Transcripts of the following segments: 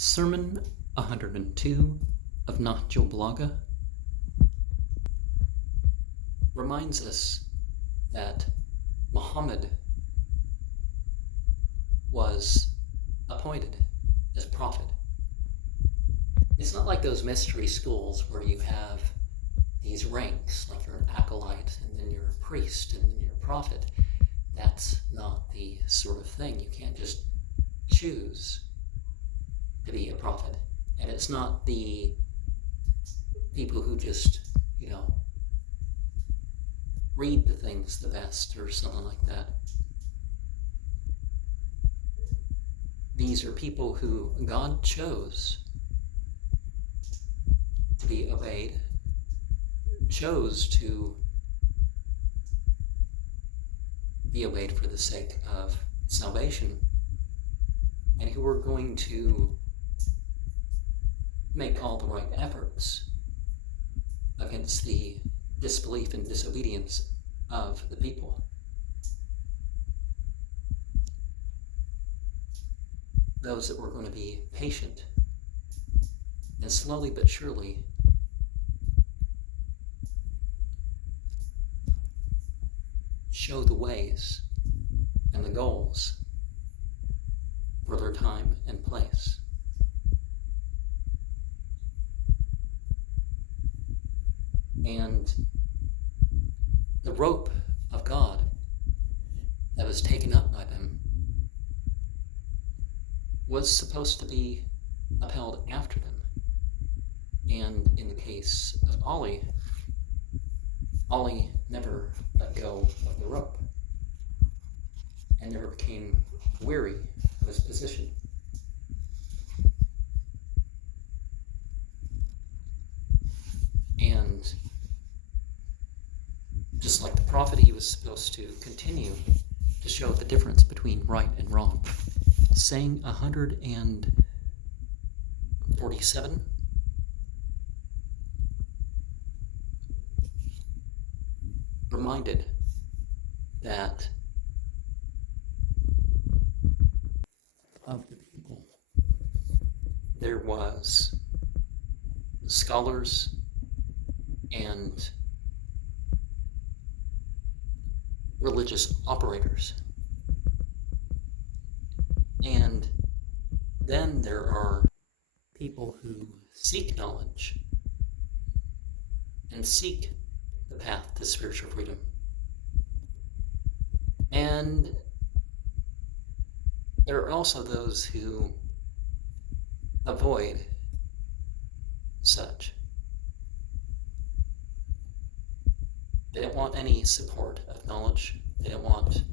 Sermon 102 of Nahjul Balagah reminds us that Muhammad was appointed as prophet. It's not like those mystery schools where you have these ranks, like you're an acolyte, and then you're a priest, and then you're a prophet. That's not the sort of thing. You can't just choose to be a prophet. And it's not the people who just, read the things the best or something like that. These are people who God chose to be obeyed, chose to be obeyed for the sake of salvation, and who were going to make all the right efforts against the disbelief and disobedience of the people. Those that were going to be patient and slowly but surely show the ways and the goals for their time and place. And the rope of God that was taken up by them was supposed to be upheld after them. And in the case of Ali never let go of the rope and never became weary of his position. And just like the prophet, he was supposed to continue to show the difference between right and wrong. Saying 147 reminded that of the people there was scholars and religious operators. And then there are people who seek knowledge and seek the path to spiritual freedom. And there are also those who avoid such. They don't want any support of knowledge. They don't want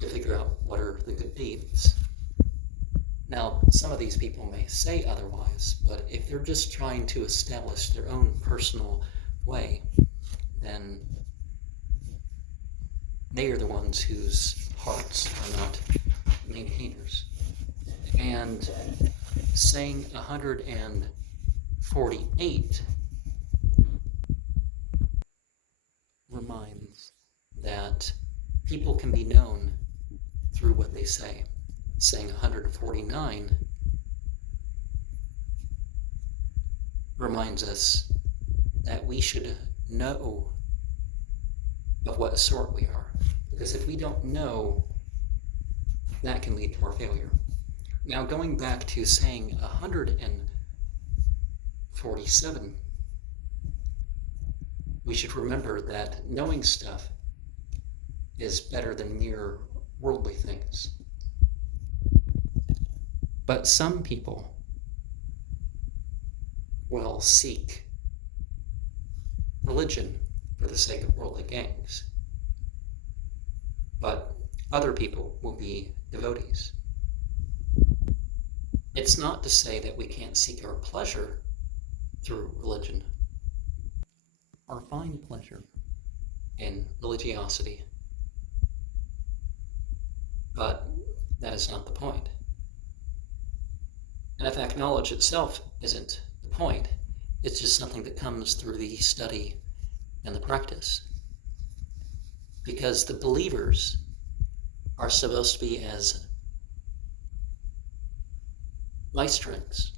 to figure out what are the good deeds. Now, some of these people may say otherwise, but if they're just trying to establish their own personal way, then they are the ones whose hearts are not maintainers. And saying 148 reminds that people can be known through what they say. Saying 149 reminds us that we should know of what sort we are. Because if we don't know, that can lead to our failure. Now, going back to saying 147, we should remember that knowing stuff is better than mere worldly things. But some people will seek religion for the sake of worldly gains. But other people will be devotees. It's not to say that we can't seek our pleasure through religion or find pleasure in religiosity. But that is not the point. And in fact, knowledge itself isn't the point. It's just something that comes through the study and the practice. Because the believers are supposed to be as my strengths.